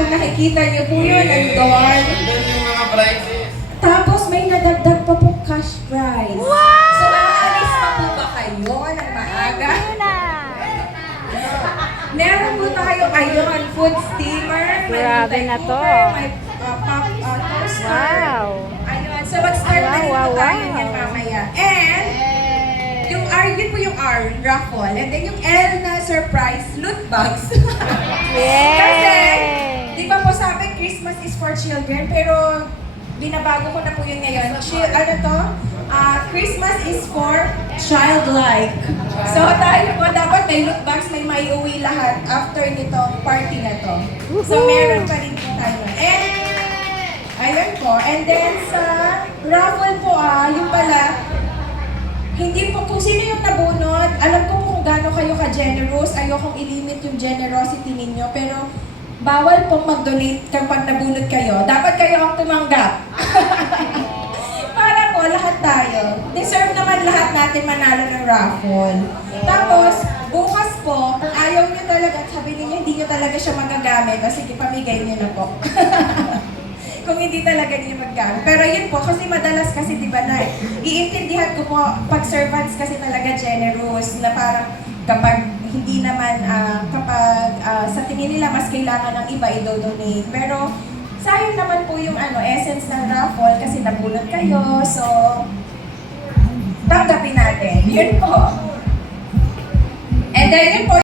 kung nakikita niyo po yun, nandun. Nandun yung mga prizes. Tapos may nadagdag pa po cash prize. Wow! So, aalis pa po ba kayo ng maaga? Meron po tayo ayun, food steamer, may Grabe multi na to. cooker, may pop toaster. Wow! Ayun, so mag-start na rin po Wow, tayo wow. yan mamaya. And, yung R, yun po yung R, raffle. And then yung L na surprise, loot bags. Kasi, di ba po sabi, Christmas is for children, pero binabago ko na po yun ngayon. Ano to? Christmas is for childlike. So tayo po, dapat may loot bags, may maiuwi lahat after nitong party na to. So meron pa rin po tayo. And, ayun po. And then sa raffle po, yung pala, hindi po, kung sino yung nabunod, alam ko kung gaano kayo ka-generous, ayokong i-limit yung generosity ninyo, pero bawal pong mag-donate kapag nabunod kayo. Dapat kayo ang tumanggap. Para po, lahat tayo. Deserve naman lahat natin manalo ng raffle. Tapos, bukas po, kung ayaw nyo talaga, sabi niyo hindi nyo talaga siya magagamit, sige, pamigay nyo na po. Kung hindi talaga niyo maggamit. Pero yun po, kasi madalas kasi di ba na, iintindihan ko po, pag servants kasi talaga generous, na parang kapag hindi naman, kapag sa tingin nila mas kailangan ng iba, i-donate. Pero sayang naman po yung essence ng raffle kasi nabunod kayo, so tanggapin natin. Yun po. And then yun po,